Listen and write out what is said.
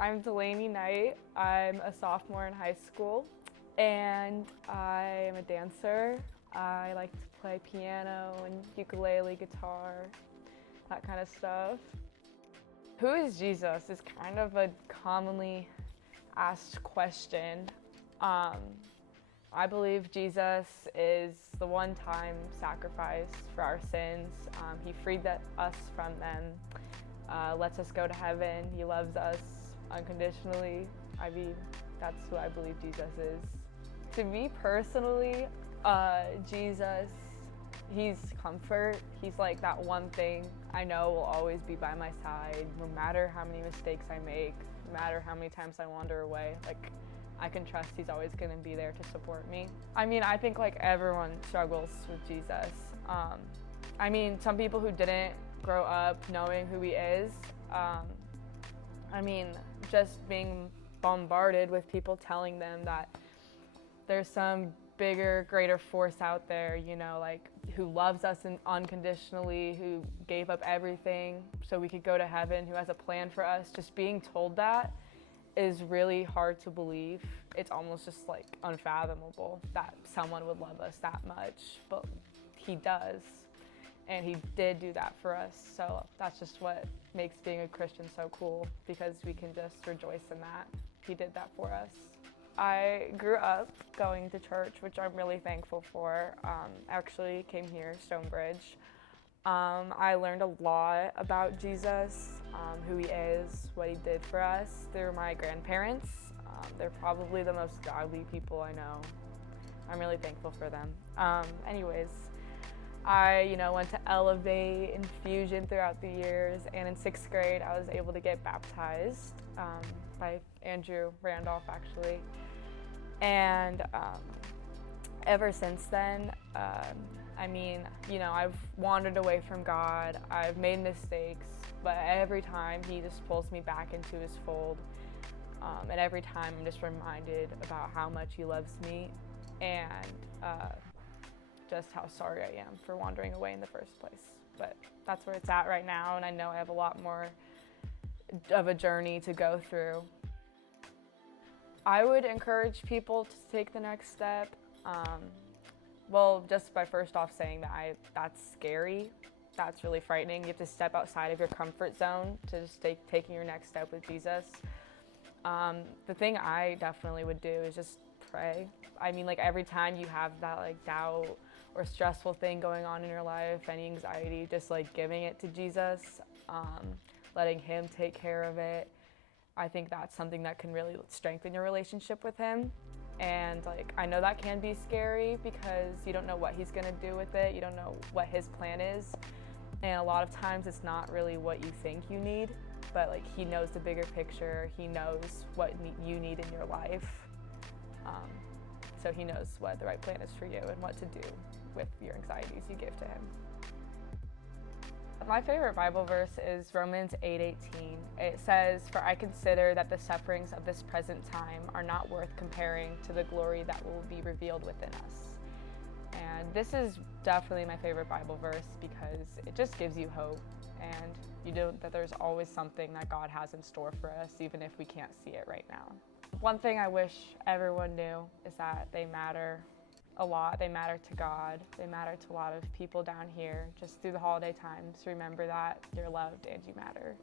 I'm Delaney Knight. I'm a sophomore in high school, and I am a dancer. I like to play piano and ukulele, guitar, that kind of stuff. Who is Jesus is kind of a commonly asked question. I believe Jesus is the one-time sacrifice for our sins. He freed us from them, lets us go to heaven. He loves us unconditionally. I mean, that's who I believe Jesus is. To me personally, Jesus, he's comfort. He's like that one thing I know will always be by my side, no matter how many mistakes I make, no matter how many times I wander away. Like, I can trust he's always gonna be there to support me. I mean, I think like everyone struggles with Jesus. I mean, some people who didn't grow up knowing who he is, I mean, just being bombarded with people telling them that there's some bigger, greater force out there, you know, like who loves us unconditionally, who gave up everything so we could go to heaven, who has a plan for us. Just being told that is really hard to believe. It's almost just like unfathomable that someone would love us that much, but he does. And he did do that for us. So that's just what makes being a Christian so cool, because we can just rejoice in that. He did that for us. I grew up going to church, which I'm really thankful for. Actually came here, Stonebridge. I learned a lot about Jesus, who he is, what he did for us through my grandparents. They're probably the most godly people I know. I'm really thankful for them. Anyways, I went to Elevate and Fusion throughout the years, and in 6th grade I was able to get baptized by Andrew Randolph, actually. And ever since then, I mean, I've wandered away from God, I've made mistakes, but every time he just pulls me back into his fold. And every time I'm just reminded about how much he loves me and just how sorry I am for wandering away in the first place. But that's where it's at right now, and I know I have a lot more of a journey to go through. I would encourage people to take the next step. Well, just by first off saying that that's scary. That's really frightening. You have to step outside of your comfort zone to just taking your next step with Jesus. The thing I definitely would do is just pray. I mean, like every time you have that like doubt or stressful thing going on in your life, any anxiety, just like giving it to Jesus, letting him take care of it. I think that's something that can really strengthen your relationship with him. And like, I know that can be scary because you don't know what he's gonna do with it. You don't know what his plan is. And a lot of times it's not really what you think you need, but like he knows the bigger picture. He knows what you need in your life. So he knows what the right plan is for you and what to do with your anxieties you give to him. My favorite Bible verse is Romans 8:18. It says, "For I consider that the sufferings of this present time are not worth comparing to the glory that will be revealed within us." And this is definitely my favorite Bible verse because it just gives you hope, and you know that there's always something that God has in store for us, even if we can't see it right now. One thing I wish everyone knew is that they matter a lot. They matter to God. They matter to a lot of people down here. Just through the holiday times, remember that you're loved and you matter.